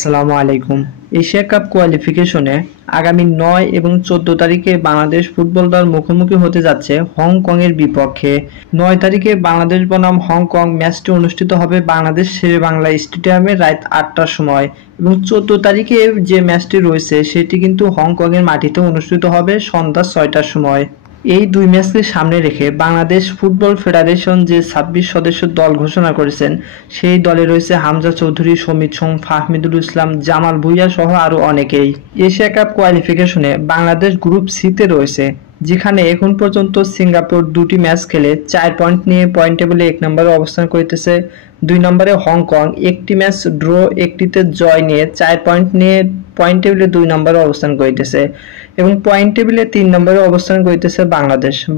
আসসালামু আলাইকুম। Asia cup কোয়ালিফিকেশনে আগামী ৯ এবং ১৪ তারিখে বাংলাদেশ ফুটবল দল মুখোমুখি হতে যাচ্ছে হংকংয়ের বিপক্ষে। ৯ তারিখে বাংলাদেশ বনাম হংকং ম্যাচটি অনুষ্ঠিত হবে বাংলাদেশ শেরেবাংলা স্টেডিয়ামে রাত ৮টার সময় এবং ১৪ তারিখে যে ম্যাচটি রয়েছে সেটি কিন্তু হংকংয়ের মাটিতে অনুষ্ঠিত হবে সন্ধ্যা ৬টার সময়। এই দুই ম্যাচকে সামনে রেখে বাংলাদেশ ফুটবল ফেডারেশন যে ২৬ সদস্যের দল ঘোষণা করেছেন সেই দলে রয়েছে হামজা চৌধুরী, সমিত সোম, ফাহমিদুল ইসলাম, জামাল ভুঁইয়া সহ আরও অনেকেই। এশিয়া কাপ কোয়ালিফিকেশনে বাংলাদেশ গ্রুপ সিতে রয়েছে, যেখানে এখন পর্যন্ত সিঙ্গাপুর ২টি ম্যাচ খেলে ৪ পয়েন্ট নিয়ে পয়েন্ট টেবিলে ১ নম্বরে অবস্থান করতেছে। ২ নম্বরে হংকং ১টি ম্যাচ ড্র, ১টিতে জয় নিয়ে ৪ পয়েন্ট নিয়ে পয়েন্ট টেবিলে ২ নম্বরে অবস্থান করতেছে এবং পয়েন্ট টেবিলে ৩ নম্বরে অবস্থান করতেছে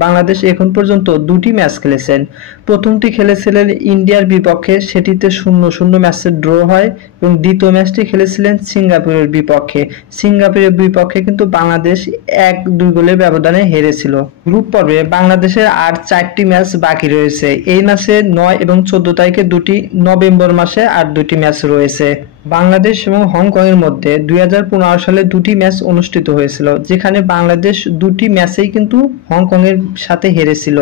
বাংলাদেশ এখন পর্যন্ত ২টি ম্যাচ খেলেছেন। প্রথমটি খেলেছিলেন ইন্ডিয়ার বিপক্ষে, সেটিতে ০-০ ম্যাচে ড্র হয় এবং দ্বিতীয় ম্যাচটি খেলেছিলেন সিঙ্গাপুরের বিপক্ষে কিন্তু বাংলাদেশ ১-২ গোলের ব্যবধানে হেরেছিল। গ্রুপ পর্বে বাংলাদেশের আর ৪টি ম্যাচ বাকি রয়েছে। এই মাসে ৯ এবং ১৪ তারিখে দুটি, নভেম্বর মাসে আর ২টি ম্যাচ রয়েছে। বাংলাদেশ এবং হংকং এর মধ্যে ২০১৫ সালে ২টি ম্যাচ অনুষ্ঠিত হয়েছিল, যেখানে বাংলাদেশ ২টি ম্যাচেই কিন্তু হংকং এর সাথে হেরেছিল।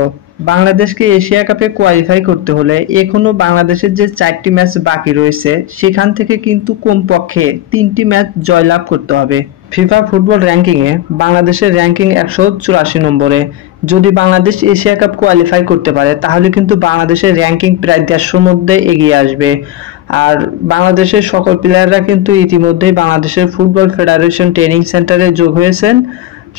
বাংলাদেশকে এশিয়া কাপে কোয়ালিফাই করতে হলে এখনো বাংলাদেশের যে ৪টি ম্যাচ বাকি রয়েছে সেখান থেকে কিন্তু কমপক্ষে ৩টি ম্যাচ জয়লাভ করতে হবে। ফিফা ফুটবল র্যাঙ্কিংয়ে বাংলাদেশের র্যাঙ্কিং ১৮৪ নম্বরে। যদি বাংলাদেশ এশিয়া কাপ কোয়ালিফাই করতে পারে তাহলে কিন্তু বাংলাদেশের র্যাঙ্কিং প্রায় ১৫০ মধ্যে এগিয়ে আসবে। আর বাংলাদেশের সকল প্লেয়াররা কিন্তু ইতিমধ্যেই বাংলাদেশের ফুটবল ফেডারেশন ট্রেনিং সেন্টারে যোগ হয়েছেন।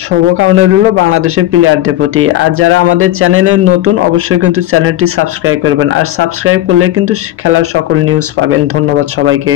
শুভকামনা রইল বাংলাদেশের প্লেয়ারদের প্রতি। আর যারা আমাদের চ্যানেলের নতুন অবশ্যই কিন্তু চ্যানেলটি সাবস্ক্রাইব করবেন, আর সাবস্ক্রাইব করলে কিন্তু খেলার সকল নিউজ পাবেন। ধন্যবাদ সবাইকে।